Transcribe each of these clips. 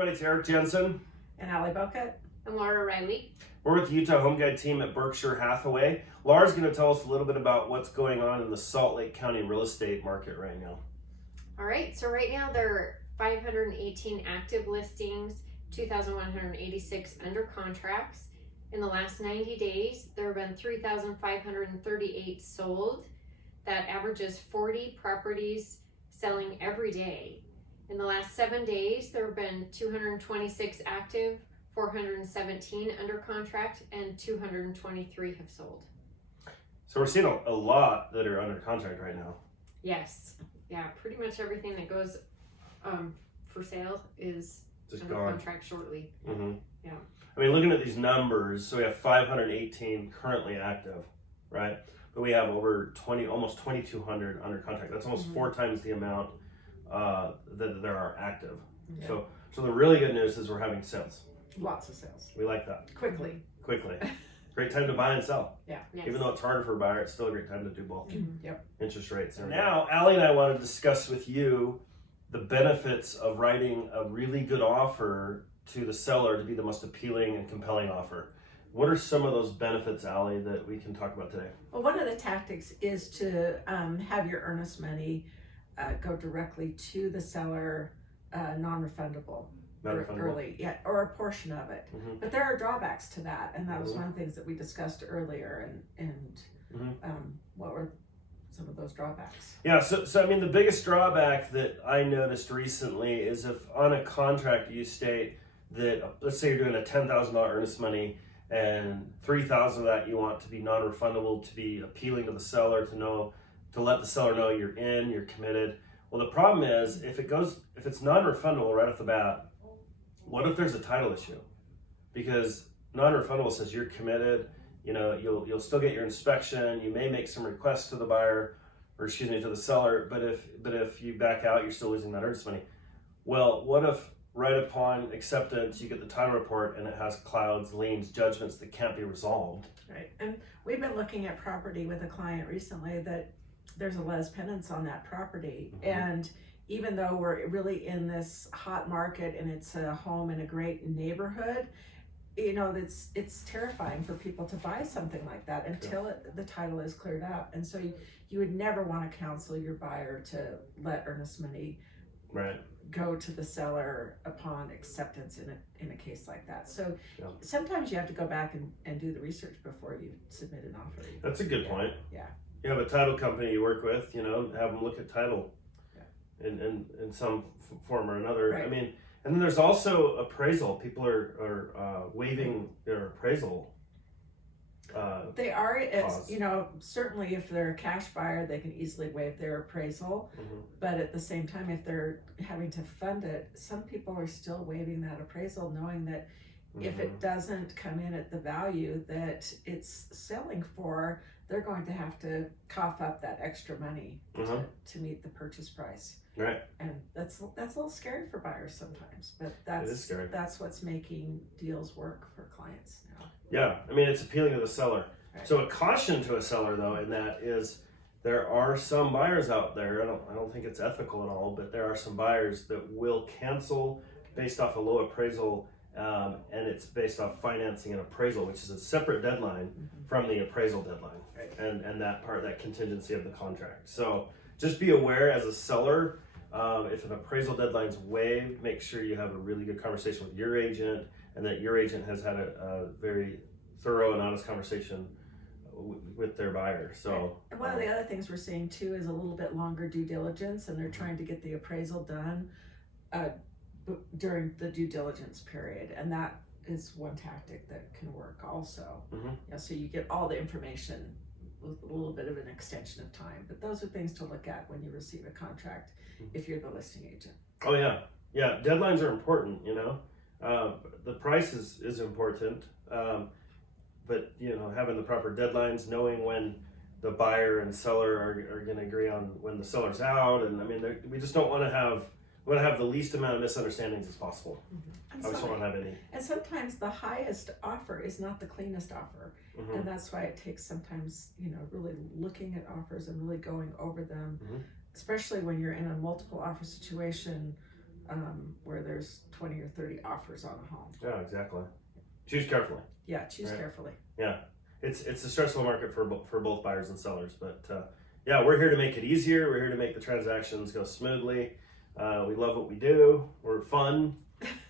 everybody, it's Eric Jensen. And Ali Boca. I'm Laura Riley. We're with the Utah Home Guide team at Berkshire Hathaway. Laura's going to tell us a little bit about what's going on in the Salt Lake County real estate market right now. All right, so right now there are 518 active listings, 2,186 under contracts. In the last 90 days, there have been 3,538 sold. That averages 40 properties selling every day. In the last 7 days, there have been 226 active, 417 under contract, and 223 have sold. So we're seeing a lot that are under contract right now. Yes, yeah, pretty much everything that goes for sale is Just under gone. contract shortly. Mm-hmm. Yeah. I mean, looking at these numbers, so we have 518 currently active, right? But we have over almost 2,200 under contract. That's almost 4 times the amount that there are active. Yeah. So the really good news is we're having sales. Lots of sales. We like that. Quickly. Great time to buy and sell. Yeah. Yes. Even though it's harder for a buyer, it's still a great time to do both. Yep. Interest rates. And now, Allie and I want to discuss with you the benefits of writing a really good offer to the seller to be the most appealing and compelling offer. What are some of those benefits, Allie, that we can talk about today? Well, one of the tactics is to have your earnest money go directly to the seller, non-refundable. Early, yeah, or a portion of it. Mm-hmm. But there are drawbacks to that, and that was one of the things that we discussed earlier. And what were some of those drawbacks? Yeah, so I mean, the biggest drawback that I noticed recently is if on a contract you state that, let's say you're doing a $10,000 earnest money and $3,000 of that you want to be non-refundable, to be appealing to the seller, to let the seller know you're committed. Well, the problem is if it's non-refundable right off the bat, what if there's a title issue? Because non-refundable says you're committed. You know, you'll still get your inspection. You may make some requests to the buyer, or excuse me, to the seller. But if you back out, you're still losing that earnest money. Well, what if right upon acceptance you get the title report and it has clouds, liens, judgments that can't be resolved? Right, and we've been looking at property with a client recently that there's a les penance on that property, and even though we're really in this hot market and it's a home in a great neighborhood, you know, it's terrifying for people to buy something like that until the title is cleared up. And so you would never want to counsel your buyer to let earnest money go to the seller upon acceptance in a case like that. So sometimes you have to go back and do the research before you submit an offer. That's a good point. Yeah. You have a title company you work with, you know, have them look at title in some form or another. Right. I mean, and then there's also appraisal. People are waiving their appraisal. They are, costs. you know, certainly if they're a cash buyer, they can easily waive their appraisal. But at the same time, if they're having to fund it, some people are still waiving that appraisal, knowing that if it doesn't come in at the value that it's selling for, they're going to have to cough up that extra money to meet the purchase price. Right. And that's a little scary for buyers sometimes, but It is scary. that's what's making deals work for clients now. Yeah, I mean, it's appealing to the seller. Right. So a caution to a seller, though, in that is there are some buyers out there, I don't think it's ethical at all, but there are some buyers that will cancel based off a low appraisal, and it's based off financing and appraisal, which is a separate deadline from the appraisal deadline, and that contingency of the contract. So just be aware as a seller, if an appraisal deadline's waived, make sure you have a really good conversation with your agent, and that your agent has had a very thorough and honest conversation with their buyer. So, and one of the other things we're seeing too is a little bit longer due diligence, and they're trying to get the appraisal done during the due diligence period, and that is one tactic that can work also. So you get all the information with a little bit of an extension of time, but those are things to look at when you receive a contract if you're the listing agent. Oh yeah, deadlines are important, you know. The price is important, but you know, having the proper deadlines, knowing when the buyer and seller are going to agree on when the seller's out, and I mean, we just don't want to have the least amount of misunderstandings as possible. I just don't want to have any. And sometimes the highest offer is not the cleanest offer, and that's why it takes sometimes, you know, really looking at offers and really going over them, especially when you're in a multiple offer situation. where there's 20 or 30 offers on a home. Yeah, exactly. Choose carefully. Yeah, choose Right. carefully. It's a stressful market for both buyers and sellers, but yeah, we're here to make it easier. We're here to make the transactions go smoothly. We love what we do. We're fun.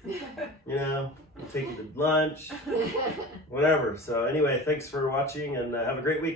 You know, we take you to lunch, whatever. So anyway, thanks for watching, and have a great week.